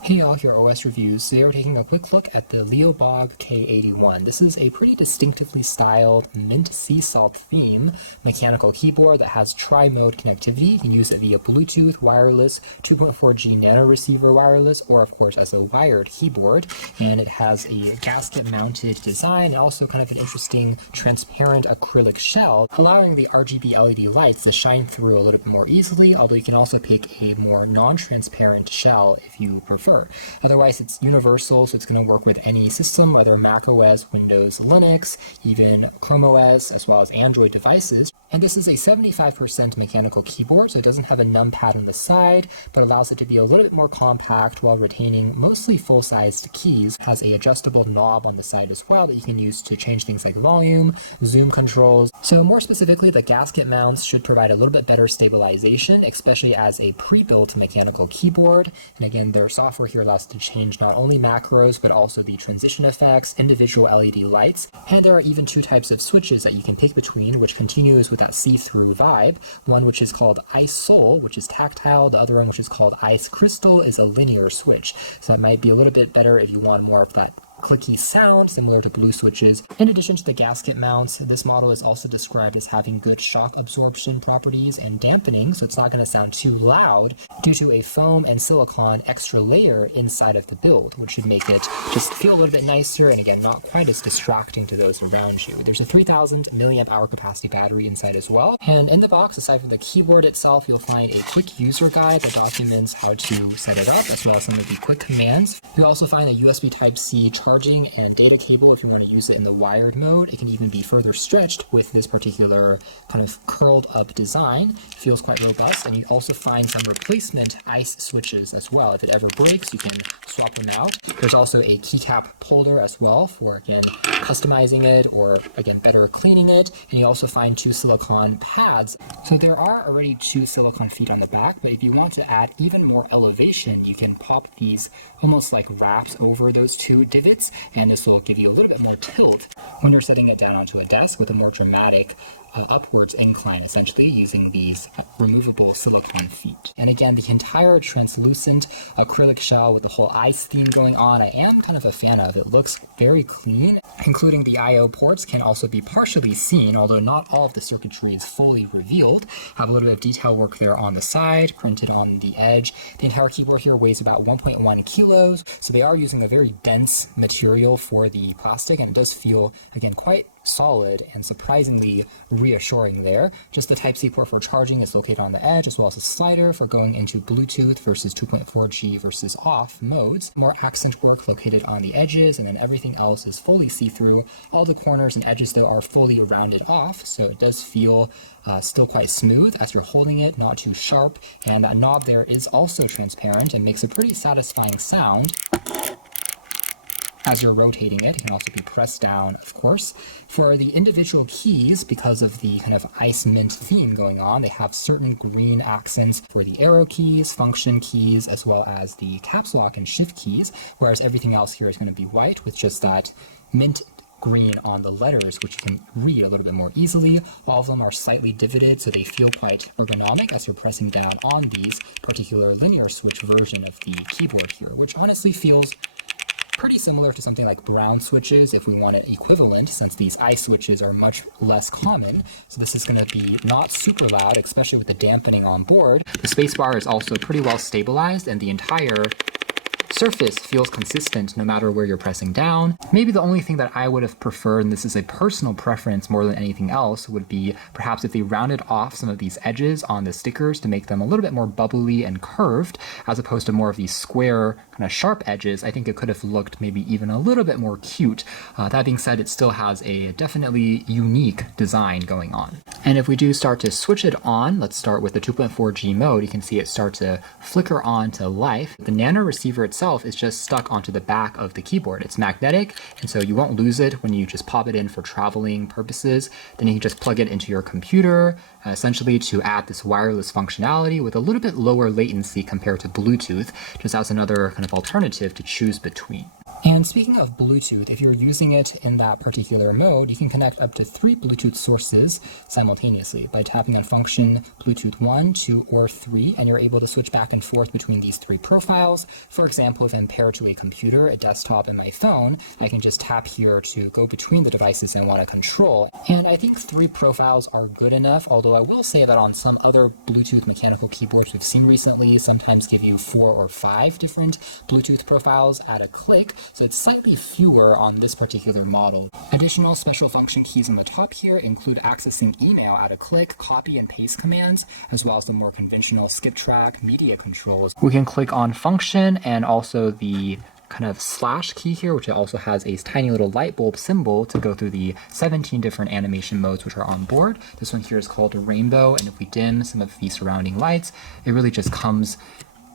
Hey all, here are OS Reviews. Today we're taking a quick look at the LEOBOG K81. This is a pretty distinctively styled mint sea salt theme mechanical keyboard that has tri-mode connectivity. You can use it via Bluetooth, wireless, 2.4G nano receiver wireless, or of course as a wired keyboard. And it has a gasket mounted design and also kind of an interesting transparent acrylic shell, allowing the RGB LED lights to shine through a little bit more easily, although you can also pick a more non-transparent shell if you prefer. Otherwise, it's universal, so it's going to work with any system, whether Mac OS, Windows, Linux, even Chrome OS, as well as Android devices. And this is a 75% mechanical keyboard, so it doesn't have a numpad on the side, but allows it to be a little bit more compact while retaining mostly full-sized keys. It has an adjustable knob on the side as well that you can use to change things like volume, zoom controls. So more specifically, the gasket mounts should provide a little bit better stabilization, especially as a pre-built mechanical keyboard. And again, their software here allows to change not only macros, but also the transition effects, individual LED lights. And there are even two types of switches that you can pick between, which continues with that see-through vibe. One which is called Ice Soul, which is tactile. The other one, which is called Ice Crystal, is a linear switch. So that might be a little bit better if you want more of that clicky sound similar to blue switches. In addition to the gasket mounts, this model is also described as having good shock absorption properties and dampening, so it's not going to sound too loud due to a foam and silicone extra layer inside of the build, which should make it just feel a little bit nicer and again not quite as distracting to those around you. There's a 3000 milliamp hour capacity battery inside as well, and in the box, aside from the keyboard itself, you'll find a quick user guide that documents how to set it up, as well as some of the quick commands. You'll also find a USB Type-C charging and data cable if you want to use it in the wired mode. It can even be further stretched with this particular kind of curled up design. It feels quite robust, and you also find some replacement ice switches as well. If it ever breaks, you can swap them out. There's also a keycap holder as well for, again, customizing it or, again, better cleaning it. And you also find two silicone pads. So there are already two silicone feet on the back, but if you want to add even more elevation, you can pop these almost like wraps over those two divots, and this will give you a little bit more tilt when you're setting it down onto a desk with a more dramatic upwards incline, essentially using these removable silicone feet. And again, the entire translucent acrylic shell with the whole ice theme going on, I am kind of a fan of. It looks very clean, including the I/O ports can also be partially seen, although not all of the circuitry is fully revealed. Have a little bit of detail work there on the side, printed on the edge. The entire keyboard here weighs about 1.1 kilos, so they are using a very dense material for the plastic, and it does feel, again, quite solid and surprisingly reassuring there. Just the Type-C port for charging is located on the edge, as well as a slider for going into Bluetooth versus 2.4G versus off modes. More accent work located on the edges, and then everything else is fully see-through. All the corners and edges, though, are fully rounded off, so it does feel still quite smooth as you're holding it, not too sharp. And that knob there is also transparent and makes a pretty satisfying sound as you're rotating it. It can also be pressed down, of course. For the individual keys, because of the kind of ice mint theme going on, they have certain green accents for the arrow keys, function keys, as well as the caps lock and shift keys, whereas everything else here is going to be white with just that mint green on the letters, which you can read a little bit more easily. All of them are slightly divoted, so they feel quite ergonomic as you're pressing down on these particular linear switch version of the keyboard here, which honestly feels pretty similar to something like brown switches if we want it equivalent, since these ice switches are much less common. So this is going to be not super loud, especially with the dampening on board. The spacebar is also pretty well stabilized, and the entire surface feels consistent no matter where you're pressing down. Maybe the only thing that I would have preferred, and this is a personal preference more than anything else, would be perhaps if they rounded off some of these edges on the stickers to make them a little bit more bubbly and curved, as opposed to more of these square kind of sharp edges. I think it could have looked maybe even a little bit more cute. That being said, it still has a definitely unique design going on. And if we do start to switch it on, let's start with the 2.4G mode, you can see it start to flicker on to life. The nano receiver itself is just stuck onto the back of the keyboard. It's magnetic, and so you won't lose it when you just pop it in for traveling purposes. Then you can just plug it into your computer, essentially to add this wireless functionality with a little bit lower latency compared to Bluetooth, just as another kind of alternative to choose between. And speaking of Bluetooth, if you're using it in that particular mode, you can connect up to 3 Bluetooth sources simultaneously by tapping on function Bluetooth 1, 2, or 3, and you're able to switch back and forth between these 3 profiles. For example, if I'm paired to a computer, a desktop, and my phone, I can just tap here to go between the devices I want to control. And I think 3 profiles are good enough, although I will say that on some other Bluetooth mechanical keyboards we've seen recently, sometimes give you 4 or 5 different Bluetooth profiles at a click. So it's slightly fewer on this particular model. Additional special function keys on the top here include accessing email at a click, copy and paste commands, as well as the more conventional skip track media controls. We can click on function and also the kind of slash key here, which also has a tiny little light bulb symbol to go through the 17 different animation modes which are on board. This one here is called a rainbow, and if we dim some of the surrounding lights, it really just comes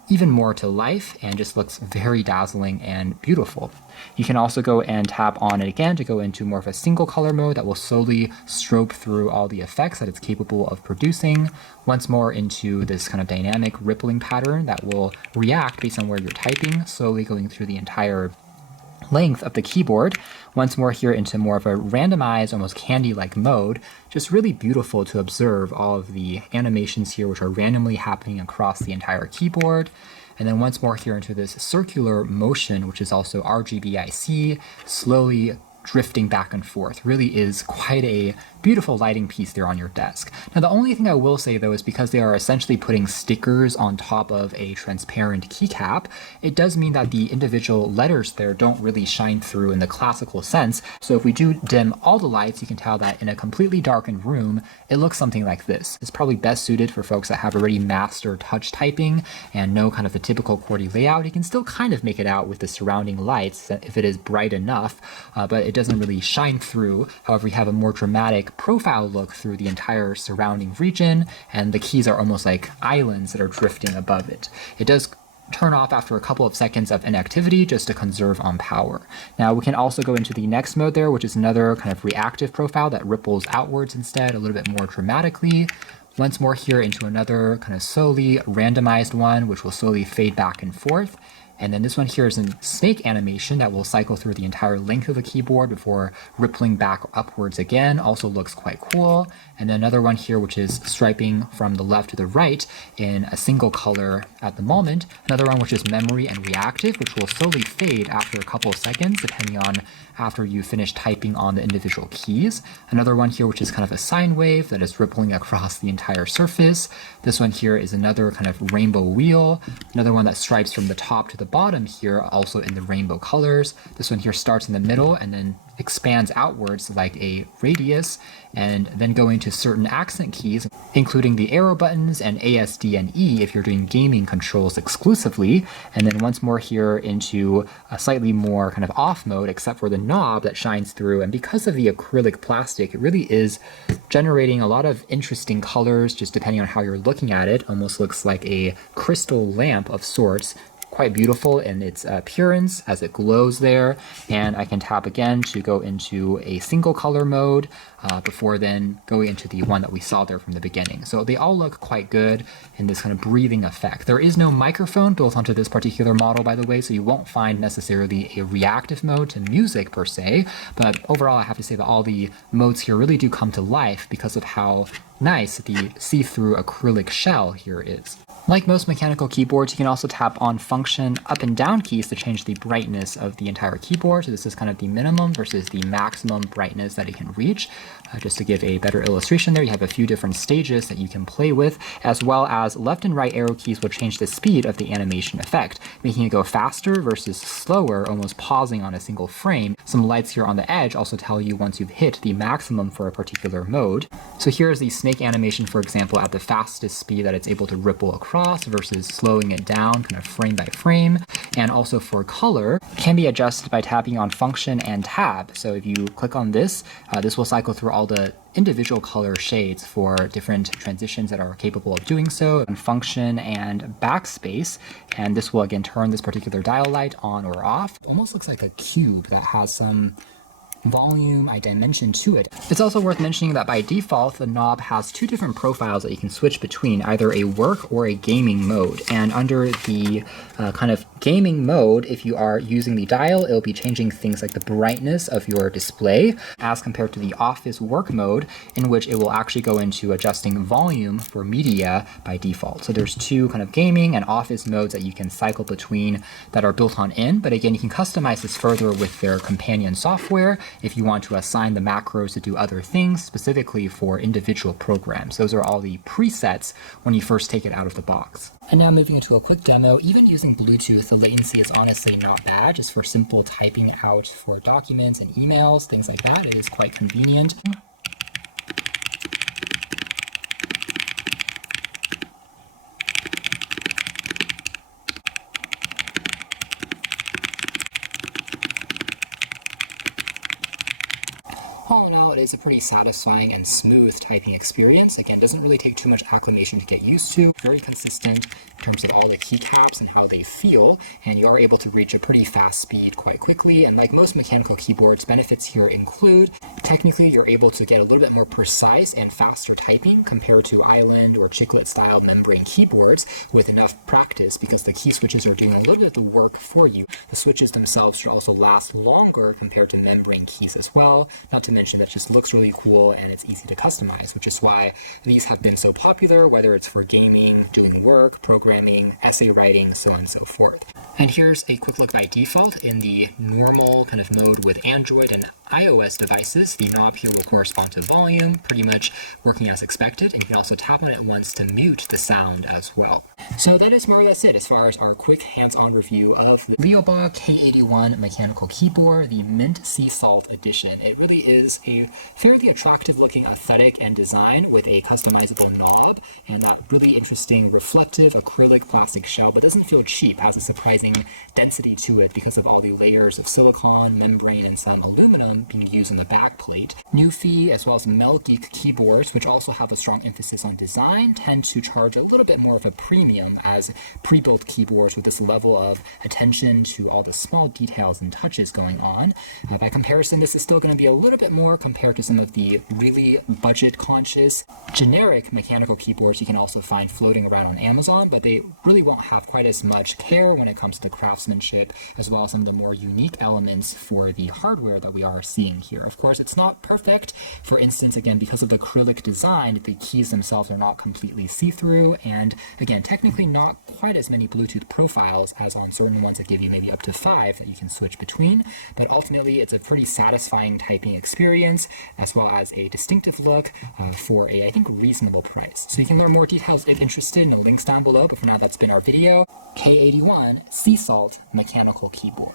even more to life and just looks very dazzling and beautiful. You can also go and tap on it again to go into more of a single color mode that will slowly strobe through all the effects that it's capable of producing. Once more into this kind of dynamic rippling pattern that will react based on where you're typing, slowly going through the entire length of the keyboard. Once more here into more of a randomized, almost candy-like mode. Just really beautiful to observe all of the animations here which are randomly happening across the entire keyboard. And then once more here into this circular motion, which is also RGBIC, slowly drifting back and forth. Really is quite a beautiful lighting piece there on your desk. Now the only thing I will say though is because they are essentially putting stickers on top of a transparent keycap, it does mean that the individual letters there don't really shine through in the classical sense. So if we do dim all the lights, you can tell that in a completely darkened room, it looks something like this. It's probably best suited for folks that have already mastered touch typing and know kind of the typical QWERTY layout. You can still kind of make it out with the surrounding lights if it is bright enough, but it doesn't really shine through. However, you have a more dramatic profile look through the entire surrounding region, and the keys are almost like islands that are drifting above it. It does turn off after a couple of seconds of inactivity just to conserve on power. Now we can also go into the next mode there, which is another kind of reactive profile that ripples outwards instead a little bit more dramatically. Once more here into another kind of slowly randomized one, which will slowly fade back and forth. And then this one here is a snake animation that will cycle through the entire length of the keyboard before rippling back upwards again. Also looks quite cool. And then another one here, which is striping from the left to the right in a single color at the moment. Another one which is memory and reactive, which will slowly fade after a couple of seconds, depending on after you finish typing on the individual keys. Another one here, which is kind of a sine wave that is rippling across the entire surface. This one here is another kind of rainbow wheel. Another one that stripes from the top to the bottom here, also in the rainbow colors. This one here starts in the middle and then expands outwards like a radius, and then going to certain accent keys, including the arrow buttons and AS, D, and E if you're doing gaming controls exclusively. And then once more here into a slightly more kind of off mode, except for the knob that shines through. And because of the acrylic plastic, it really is generating a lot of interesting colors, just depending on how you're looking at it. Almost looks like a crystal lamp of sorts. Quite beautiful in its appearance as it glows there. And I can tap again to go into a single color mode before then going into the one that we saw there from the beginning. So they all look quite good in this kind of breathing effect. There is no microphone built onto this particular model, by the way, so you won't find necessarily a reactive mode to music per se, but overall I have to say that all the modes here really do come to life because of how nice the see-through acrylic shell here is. Like most mechanical keyboards, you can also tap on function up and down keys to change the brightness of the entire keyboard. So this is kind of the minimum versus the maximum brightness that it can reach. Just to give a better illustration there, you have a few different stages that you can play with, as well as left and right arrow keys will change the speed of the animation effect, making it go faster versus slower, almost pausing on a single frame. Some lights here on the edge also tell you once you've hit the maximum for a particular mode. So here is the snake animation, for example, at the fastest speed that it's able to ripple across versus slowing it down kind of frame by frame. And also for color, it can be adjusted by tapping on function and tab. So if you click on this, this will cycle through all the individual color shades for different transitions that are capable of doing so, and function and backspace. And this will again turn this particular dial light on or off. Almost looks like a cube that has some volume, a dimension to it. It's also worth mentioning that by default, the knob has two different profiles that you can switch between, either a work or a gaming mode. And under the kind of gaming mode, if you are using the dial, it'll be changing things like the brightness of your display, as compared to the office work mode, in which it will actually go into adjusting volume for media by default. So there's two kind of gaming and office modes that you can cycle between that are built on in, but again, you can customize this further with their companion software if you want to assign the macros to do other things, specifically for individual programs. Those are all the presets when you first take it out of the box. And now moving into a quick demo, even using Bluetooth, the latency is honestly not bad, just for simple typing out for documents and emails, things like that. It is quite convenient. All in all, it is a pretty satisfying and smooth typing experience. Again, doesn't really take too much acclimation to get used to. Very consistent in terms of all the keycaps and how they feel, and you are able to reach a pretty fast speed quite quickly. And like most mechanical keyboards, benefits here include, technically you're able to get a little bit more precise and faster typing compared to Island or chiclet style membrane keyboards with enough practice, because the key switches are doing a little bit of the work for you. The switches themselves should also last longer compared to membrane keys as well, not to mention that just looks really cool and it's easy to customize, which is why these have been so popular, whether it's for gaming, doing work, programming, essay writing, so on and so forth. And here's a quick look by default in the normal kind of mode with Android and iOS devices. The knob here will correspond to volume, pretty much working as expected, and you can also tap on it once to mute the sound as well. So that is more or less it as far as our quick hands-on review of the LEOBOG K81 mechanical keyboard, the Mint Sea Salt edition. It really is a fairly attractive looking aesthetic and design with a customizable knob and that really interesting reflective acrylic plastic shell, but doesn't feel cheap, has a surprising density to it because of all the layers of silicone, membrane, and some aluminum being used in the back plate. Newfie as well as Melgeek keyboards, which also have a strong emphasis on design, tend to charge a little bit more of a premium as pre-built keyboards with this level of attention to all the small details and touches going on. By comparison, this is still going to be a little bit more compared to some of the really budget-conscious generic mechanical keyboards you can also find floating around on Amazon, but they really won't have quite as much care when it comes to craftsmanship, as well as some of the more unique elements for the hardware that we are seeing here. Of course, it's not perfect. For instance, again, because of the acrylic design, the keys themselves are not completely see-through, and again, technically not quite as many Bluetooth profiles as on certain ones that give you maybe up to 5 that you can switch between, but ultimately it's a pretty satisfying typing experience, as well as a distinctive look for a, I think, reasonable price. So you can learn more details if interested in the links down below, but for now that's been our video. K81 Sea Salt Mechanical Keyboard.